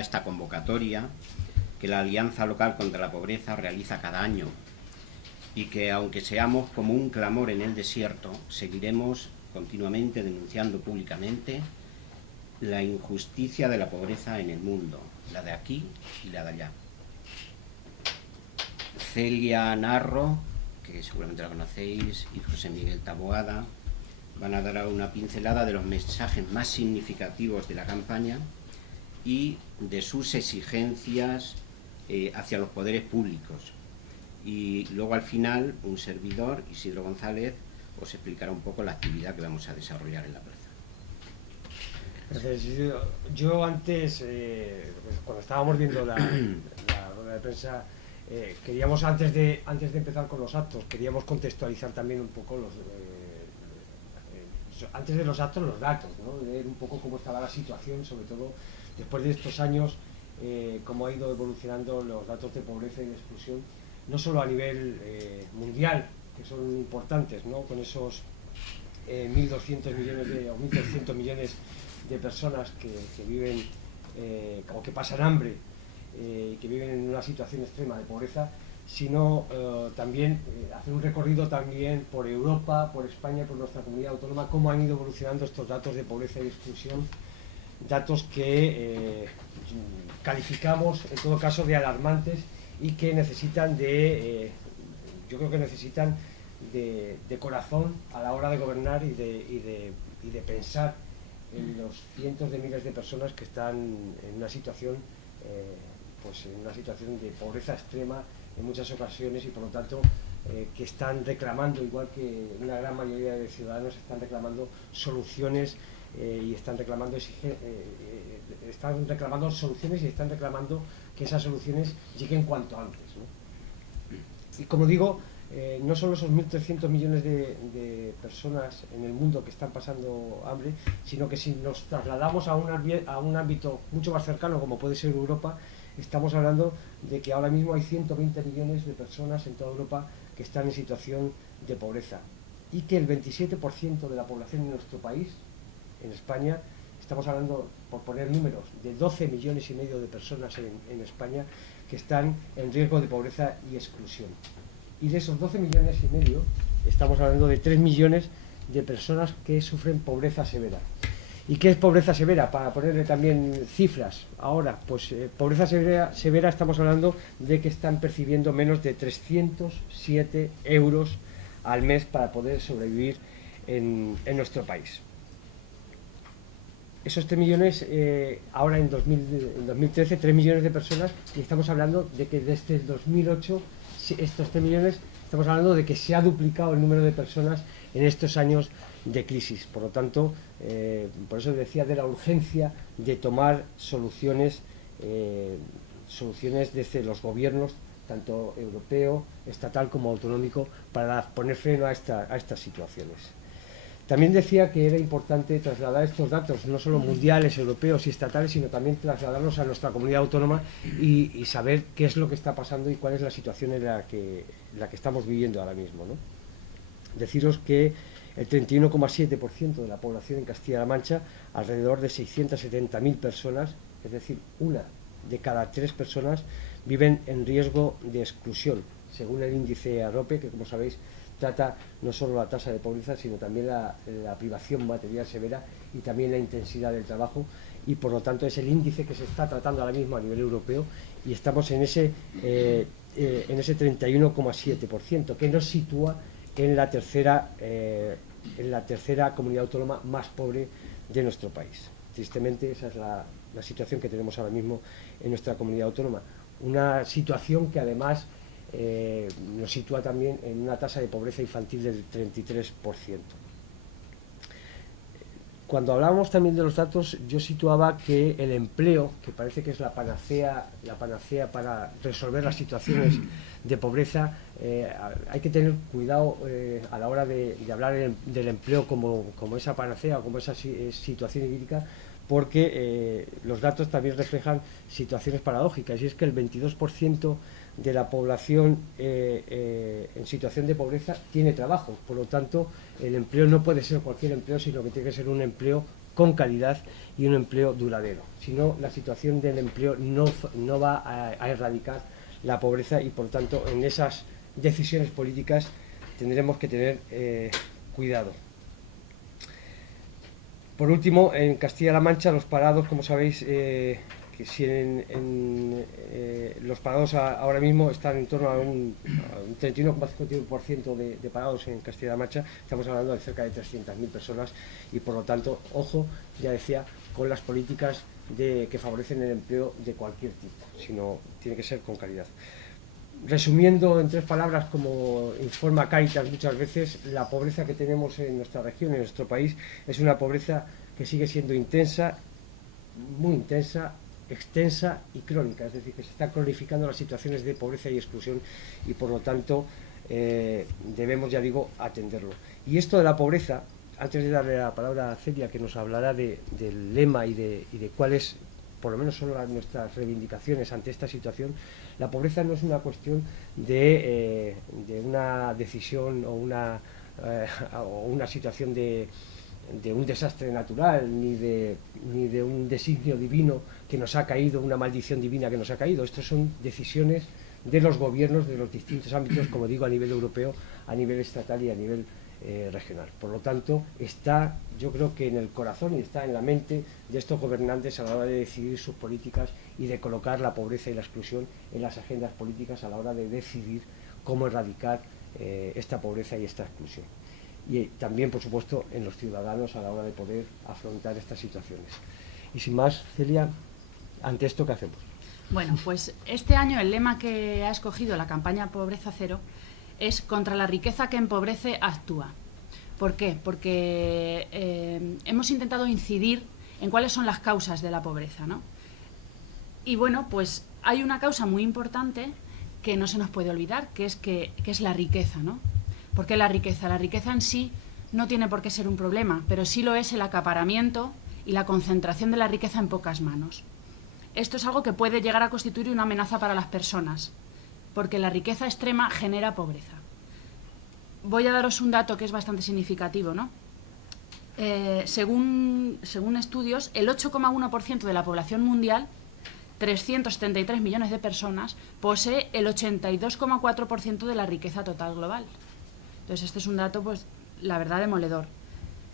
esta convocatoria que la Alianza Local contra la Pobreza realiza cada año y que, aunque seamos como un clamor en el desierto, seguiremos continuamente denunciando públicamente la injusticia de la pobreza en el mundo, la de aquí y la de allá. Celia Narro, que seguramente la conocéis, y José Miguel Taboada van a dar una pincelada de los mensajes más significativos de la campaña y de sus exigencias hacia los poderes públicos. Y luego al final un servidor, Isidro González, os explicará un poco la actividad que vamos a desarrollar en la plaza. Gracias. Yo antes, cuando estábamos viendo la rueda de prensa, queríamos antes de empezar con los actos, queríamos contextualizar también un poco antes de los actos los datos, ¿no? Ver un poco cómo estaba la situación, sobre todo después de estos años, cómo ha ido evolucionando los datos de pobreza y de exclusión, no solo a nivel mundial, que son importantes, ¿no? Con esos 1.200 millones o 1.300 millones de personas que viven o que pasan hambre, que viven en una situación extrema de pobreza, sino también hacer un recorrido también por Europa, por España, por nuestra comunidad autónoma, cómo han ido evolucionando estos datos de pobreza y exclusión, datos que calificamos en todo caso de alarmantes y que necesitan yo creo que necesitan de corazón a la hora de gobernar y de pensar en los cientos de miles de personas que están en una situación en una situación de pobreza extrema en muchas ocasiones y por lo tanto que están reclamando, igual que una gran mayoría de ciudadanos, están reclamando soluciones y están reclamando soluciones y están reclamando que esas soluciones lleguen cuanto antes, ¿no? Y como digo, no solo esos 1.300 millones de personas en el mundo que están pasando hambre, sino que si nos trasladamos a un ámbito mucho más cercano, como puede ser Europa, estamos hablando de que ahora mismo hay 120 millones de personas en toda Europa que están en situación de pobreza y que el 27% de la población de nuestro país, en España, estamos hablando, por poner números, de 12 millones y medio de personas en España que están en riesgo de pobreza y exclusión. Y de esos 12 millones y medio, estamos hablando de 3 millones de personas que sufren pobreza severa. ¿Y qué es pobreza severa? Para ponerle también cifras. Ahora, pues pobreza severa estamos hablando de que están percibiendo menos de 307 euros al mes para poder sobrevivir en nuestro país. Esos 3 millones, ahora en 2013, 3 millones de personas, y estamos hablando de que desde el 2008, estos 3 millones, estamos hablando de que se ha duplicado el número de personas en estos años de crisis. Por lo tanto, por eso decía de la urgencia de tomar soluciones desde los gobiernos, tanto europeo, estatal como autonómico, para poner freno a estas situaciones. También decía que era importante trasladar estos datos, no solo mundiales, europeos y estatales, sino también trasladarlos a nuestra comunidad autónoma y saber qué es lo que está pasando y cuál es la situación en la que estamos viviendo ahora mismo, ¿no? Deciros que el 31,7% de la población en Castilla-La Mancha, alrededor de 670.000 personas, es decir, una de cada 3 personas, viven en riesgo de exclusión, según el índice AROPE, que como sabéis trata no solo la tasa de pobreza, sino también la privación material severa y también la intensidad del trabajo, y por lo tanto es el índice que se está tratando ahora mismo a nivel europeo y estamos en ese 31,7%, que nos sitúa en la tercera comunidad autónoma más pobre de nuestro país. Tristemente esa es la situación que tenemos ahora mismo en nuestra comunidad autónoma, una situación que además nos sitúa también en una tasa de pobreza infantil del 33%. Cuando hablábamos también de los datos, yo situaba que el empleo, que parece que es la panacea para resolver las situaciones de pobreza, hay que tener cuidado a la hora de hablar del empleo como esa panacea o como esa situación idílica, porque los datos también reflejan situaciones paradójicas, y es que el 22% de la población en situación de pobreza tiene trabajo. Por lo tanto, el empleo no puede ser cualquier empleo, sino que tiene que ser un empleo con calidad y un empleo duradero. Si no, la situación del empleo no va a erradicar la pobreza y, por tanto, en esas decisiones políticas tendremos que tener cuidado. Por último, en Castilla-La Mancha, los parados, como sabéis, que si los parados ahora mismo están en torno a un 31,51% de parados en Castilla-La Mancha, estamos hablando de cerca de 300.000 personas y, por lo tanto, ojo, ya decía, con las políticas que favorecen el empleo de cualquier tipo, sino tiene que ser con calidad. Resumiendo en 3 palabras, como informa Cáritas muchas veces, la pobreza que tenemos en nuestra región, en nuestro país, es una pobreza que sigue siendo intensa, muy intensa, extensa y crónica, es decir, que se están cronificando las situaciones de pobreza y exclusión y, por lo tanto, debemos, ya digo, atenderlo. Y esto de la pobreza, antes de darle la palabra a Celia, que nos hablará del lema y de cuáles, por lo menos, son nuestras reivindicaciones ante esta situación, la pobreza no es una cuestión de una decisión o una situación de un desastre natural, ni de un designio divino que nos ha caído, una maldición divina que nos ha caído. Estas son decisiones de los gobiernos de los distintos ámbitos, como digo, a nivel europeo, a nivel estatal y a nivel regional. Por lo tanto, está, yo creo que en el corazón y está en la mente de estos gobernantes a la hora de decidir sus políticas y de colocar la pobreza y la exclusión en las agendas políticas a la hora de decidir cómo erradicar esta pobreza y esta exclusión. Y también, por supuesto, en los ciudadanos a la hora de poder afrontar estas situaciones. Y sin más, Celia, ante esto, ¿qué hacemos? Bueno, pues este año el lema que ha escogido la campaña Pobreza Cero es: contra la riqueza que empobrece, actúa. ¿Por qué? Porque hemos intentado incidir en cuáles son las causas de la pobreza, ¿no? Y bueno, pues hay una causa muy importante que no se nos puede olvidar, que es la riqueza, ¿no? ¿Por qué la riqueza? La riqueza en sí no tiene por qué ser un problema, pero sí lo es el acaparamiento y la concentración de la riqueza en pocas manos. Esto es algo que puede llegar a constituir una amenaza para las personas, porque la riqueza extrema genera pobreza. Voy a daros un dato que es bastante significativo, ¿no? Según estudios, el 8,1% de la población mundial, 373 millones de personas, posee el 82,4% de la riqueza total global. Entonces, este es un dato, pues, la verdad, demoledor.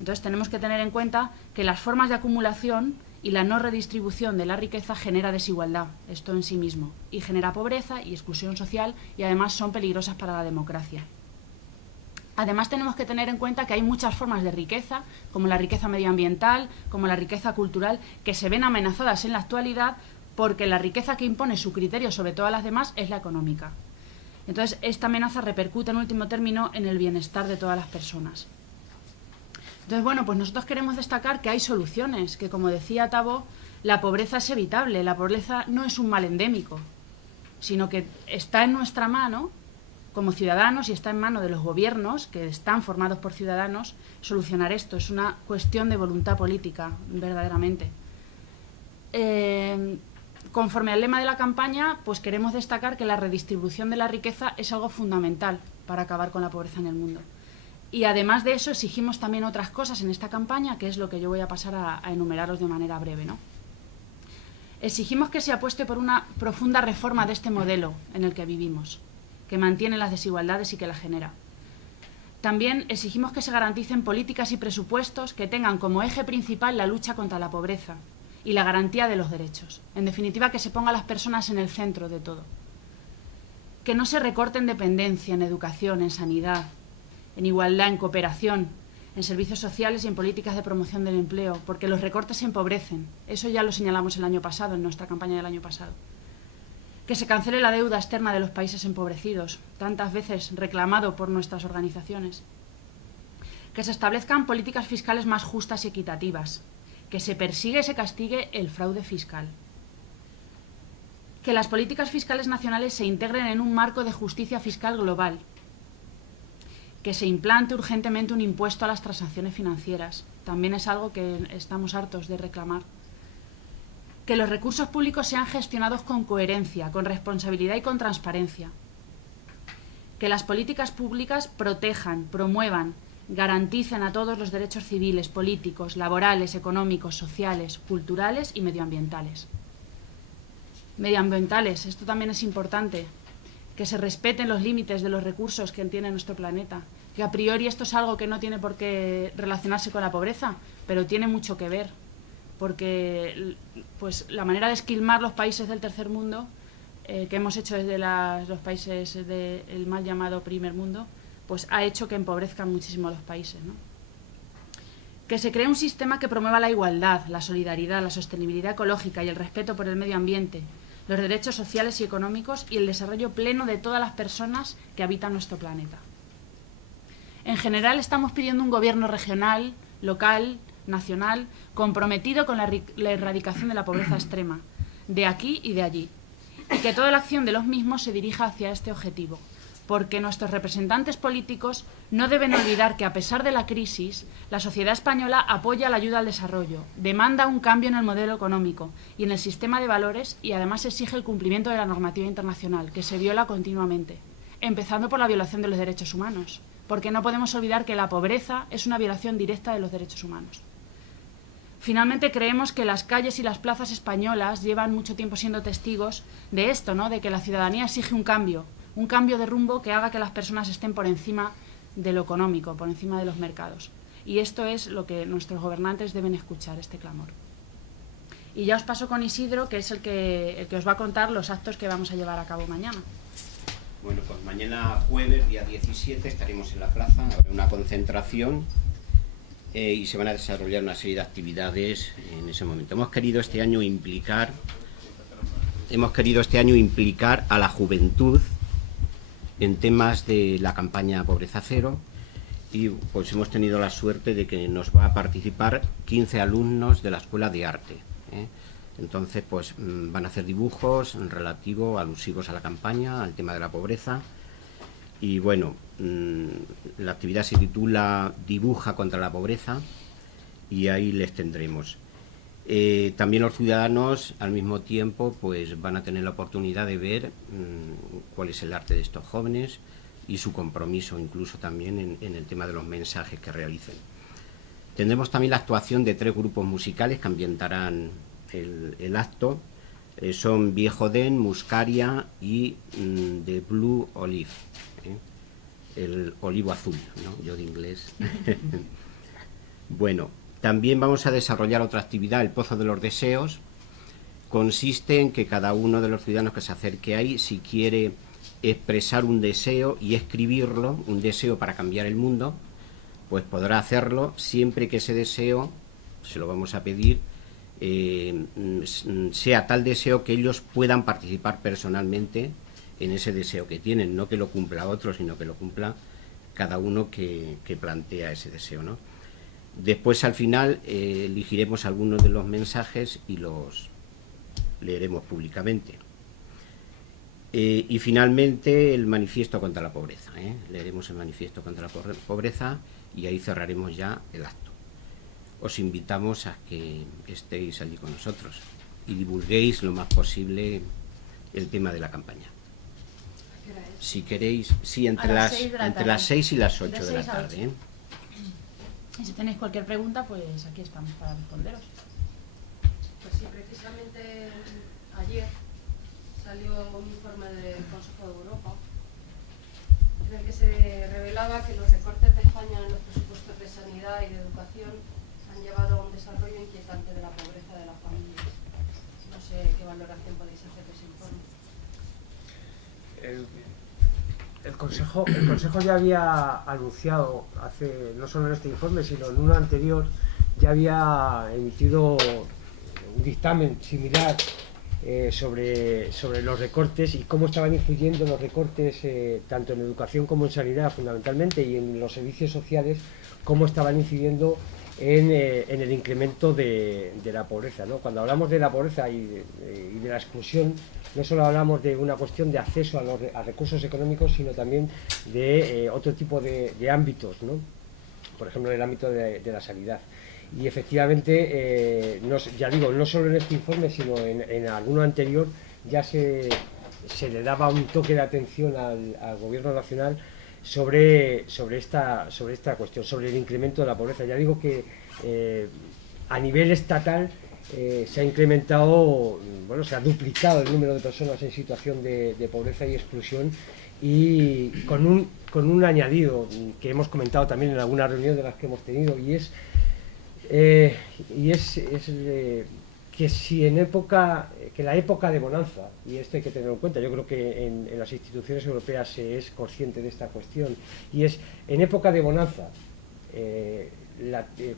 Entonces, tenemos que tener en cuenta que las formas de acumulación y la no redistribución de la riqueza genera desigualdad, esto en sí mismo, y genera pobreza y exclusión social, y además son peligrosas para la democracia. Además, tenemos que tener en cuenta que hay muchas formas de riqueza, como la riqueza medioambiental, como la riqueza cultural, que se ven amenazadas en la actualidad porque la riqueza que impone su criterio sobre todas las demás es la económica. Entonces, esta amenaza repercute en último término en el bienestar de todas las personas. Entonces, bueno, pues nosotros queremos destacar que hay soluciones, que, como decía Tabo, la pobreza es evitable, la pobreza no es un mal endémico, sino que está en nuestra mano como ciudadanos y está en mano de los gobiernos, que están formados por ciudadanos, solucionar esto. Es una cuestión de voluntad política, verdaderamente. Conforme al lema de la campaña, pues queremos destacar que la redistribución de la riqueza es algo fundamental para acabar con la pobreza en el mundo. Y además de eso, exigimos también otras cosas en esta campaña, que es lo que yo voy a pasar a enumeraros de manera breve, ¿no? Exigimos que se apueste por una profunda reforma de este modelo en el que vivimos, que mantiene las desigualdades y que las genera. También exigimos que se garanticen políticas y presupuestos que tengan como eje principal la lucha contra la pobreza y la garantía de los derechos. En definitiva, que se ponga a las personas en el centro de todo. Que no se recorte en dependencia, en educación, en sanidad, en igualdad, en cooperación, en servicios sociales y en políticas de promoción del empleo, porque los recortes empobrecen. Eso ya lo señalamos el año pasado, en nuestra campaña del año pasado. Que se cancele la deuda externa de los países empobrecidos, tantas veces reclamado por nuestras organizaciones. Que se establezcan políticas fiscales más justas y equitativas. Que se persiga y se castigue el fraude fiscal. Que las políticas fiscales nacionales se integren en un marco de justicia fiscal global. Que se implante urgentemente un impuesto a las transacciones financieras. También es algo que estamos hartos de reclamar. Que los recursos públicos sean gestionados con coherencia, con responsabilidad y con transparencia. Que las políticas públicas protejan, promuevan garanticen a todos los derechos civiles, políticos, laborales, económicos, sociales, culturales y medioambientales. Medioambientales, esto también es importante, que se respeten los límites de los recursos que tiene nuestro planeta, que a priori esto es algo que no tiene por qué relacionarse con la pobreza, pero tiene mucho que ver, porque pues, la manera de esquilmar los países del tercer mundo, que hemos hecho desde los países del mal llamado primer mundo, pues ha hecho que empobrezcan muchísimo los países, ¿no? Que se cree un sistema que promueva la igualdad, la solidaridad, la sostenibilidad ecológica y el respeto por el medio ambiente, los derechos sociales y económicos y el desarrollo pleno de todas las personas que habitan nuestro planeta. En general estamos pidiendo un gobierno regional, local, nacional, comprometido con la erradicación de la pobreza extrema, de aquí y de allí, y que toda la acción de los mismos se dirija hacia este objetivo, porque nuestros representantes políticos no deben olvidar que, a pesar de la crisis, la sociedad española apoya la ayuda al desarrollo, demanda un cambio en el modelo económico y en el sistema de valores y además exige el cumplimiento de la normativa internacional, que se viola continuamente, empezando por la violación de los derechos humanos, porque no podemos olvidar que la pobreza es una violación directa de los derechos humanos. Finalmente, creemos que las calles y las plazas españolas llevan mucho tiempo siendo testigos de esto, ¿no? De que la ciudadanía exige un cambio de rumbo que haga que las personas estén por encima de lo económico, por encima de los mercados. Y esto es lo que nuestros gobernantes deben escuchar, este clamor. Y ya os paso con Isidro, que es el que os va a contar los actos que vamos a llevar a cabo mañana. Bueno, pues mañana jueves, día 17, estaremos en la plaza, habrá una concentración y se van a desarrollar una serie de actividades en ese momento. Hemos querido este año implicar a la juventud en temas de la campaña Pobreza Cero y pues hemos tenido la suerte de que nos va a participar 15 alumnos de la Escuela de Arte, ¿eh? Entonces pues van a hacer dibujos alusivos a la campaña, al tema de la pobreza y bueno, la actividad se titula Dibuja contra la pobreza y ahí les tendremos. También los ciudadanos al mismo tiempo pues van a tener la oportunidad de ver cuál es el arte de estos jóvenes y su compromiso incluso también en el tema de los mensajes que realicen. Tendremos también la actuación de 3 grupos musicales que ambientarán el acto. Son Viejo Den, Muscaria y The Blue Olive, el olivo azul, ¿no? Yo de inglés. Bueno, también vamos a desarrollar otra actividad, el Pozo de los Deseos. Consiste en que cada uno de los ciudadanos que se acerque ahí, si quiere expresar un deseo y escribirlo, un deseo para cambiar el mundo, pues podrá hacerlo siempre que ese deseo, se lo vamos a pedir, sea tal deseo que ellos puedan participar personalmente en ese deseo que tienen, no que lo cumpla otro, sino que lo cumpla cada uno que plantea ese deseo, ¿no? Después, al final, elegiremos algunos de los mensajes y los leeremos públicamente. Y finalmente, el manifiesto contra la pobreza, leeremos el manifiesto contra la pobreza y ahí cerraremos ya el acto. Os invitamos a que estéis allí con nosotros y divulguéis lo más posible el tema de la campaña. Si queréis, sí, entre las 6 y las 8 de la tarde. Y si tenéis cualquier pregunta, pues aquí estamos para responderos. Pues sí, precisamente ayer salió un informe del Consejo de Europa en el que se revelaba que los recortes de España en los presupuestos de sanidad y de educación han llevado a un desarrollo inquietante de la pobreza de las familias. No sé qué valoración podéis hacer de ese informe. El Consejo ya había anunciado, no solo en este informe, sino en uno anterior, ya había emitido un dictamen similar sobre los recortes y cómo estaban influyendo los recortes tanto en educación como en sanidad fundamentalmente y en los servicios sociales, cómo estaban incidiendo en el incremento de la pobreza, ¿no? Cuando hablamos de la pobreza y de la exclusión, no solo hablamos de una cuestión de acceso a recursos económicos, sino también de otro tipo de ámbitos, ¿no? Por ejemplo, en el ámbito de la sanidad. Y efectivamente, ya digo, no solo en este informe, sino en alguno anterior, ya se le daba un toque de atención al Gobierno Nacional sobre esta cuestión, sobre el incremento de la pobreza. Ya digo que a nivel estatal se ha incrementado, bueno, se ha duplicado el número de personas en situación de pobreza y exclusión, y con un añadido que hemos comentado también en algunas reuniones de las que hemos tenido, y es que si que la época de bonanza, y esto hay que tenerlo en cuenta, yo creo que en las instituciones europeas se es consciente de esta cuestión, y es en época de bonanza,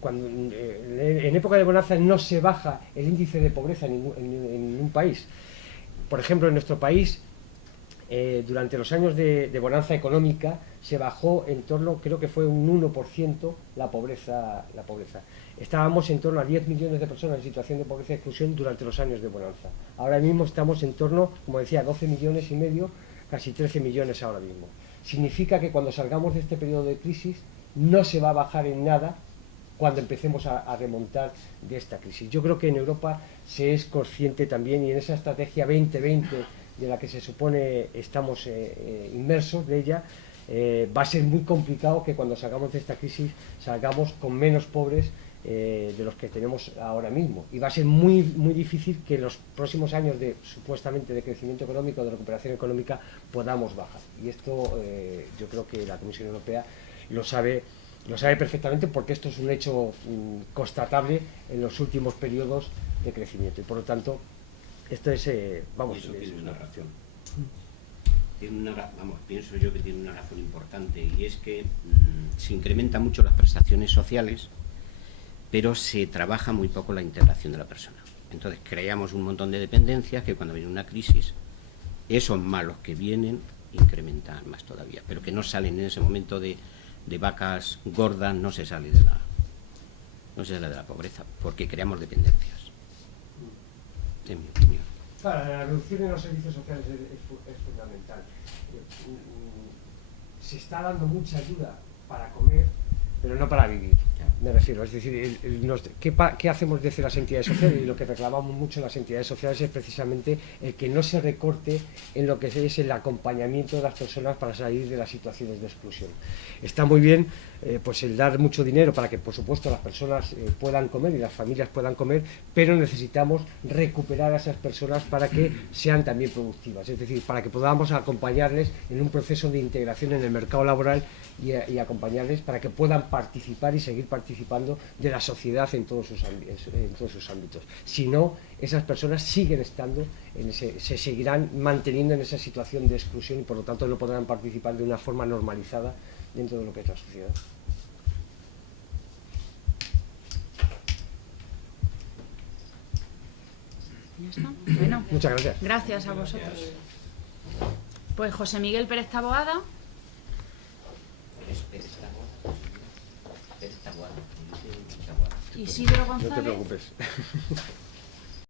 cuando en época de bonanza no se baja el índice de pobreza en ningún país. Por ejemplo, en nuestro país, durante los años de bonanza económica, se bajó en torno, creo que fue un 1% la pobreza. Estábamos en torno a 10 millones de personas en situación de pobreza y exclusión durante los años de bonanza. Ahora mismo estamos en torno, como decía, 12 millones y medio, casi 13 millones ahora mismo. Significa que cuando salgamos de este periodo de crisis no se va a bajar en nada cuando empecemos a remontar de esta crisis. Yo creo que en Europa se es consciente también, y en esa estrategia 2020 de la que se supone estamos inmersos de ella, va a ser muy complicado que cuando salgamos de esta crisis salgamos con menos pobres de los que tenemos ahora mismo, y va a ser muy difícil que en los próximos años supuestamente de crecimiento económico, de recuperación económica, podamos bajar, y esto yo creo que la Comisión Europea lo sabe perfectamente, porque esto es un hecho constatable en los últimos periodos de crecimiento, y por lo tanto esto es tiene una razón. Pienso yo que tiene una razón importante, y es que se incrementan mucho las prestaciones sociales, pero se trabaja muy poco la integración de la persona. Entonces creamos un montón de dependencias que cuando viene una crisis, esos malos que vienen incrementan más todavía, pero que no salen en ese momento de vacas gordas, no se sale de la pobreza, porque creamos dependencias, en mi opinión. Claro, la reducción en los servicios sociales es fundamental. Se está dando mucha ayuda para comer, pero no para vivir, me refiero. Es decir, ¿qué hacemos desde las entidades sociales? Y lo que reclamamos mucho en las entidades sociales es precisamente el que no se recorte en lo que es el acompañamiento de las personas para salir de las situaciones de exclusión. Está muy bien pues el dar mucho dinero para que, por supuesto, las personas puedan comer y las familias puedan comer, pero necesitamos recuperar a esas personas para que sean también productivas, es decir, para que podamos acompañarles en un proceso de integración en el mercado laboral, y acompañarles para que puedan participar y seguir participando de la sociedad en todos sus ámbitos. Si no, esas personas siguen estando, se seguirán manteniendo en esa situación de exclusión, y por lo tanto no podrán participar de una forma normalizada dentro de lo que es la sociedad. ¿Ya está? Bueno, muchas gracias. Gracias a vosotros. Pues José Miguel Pérez Taboada. Isidro González. No te preocupes.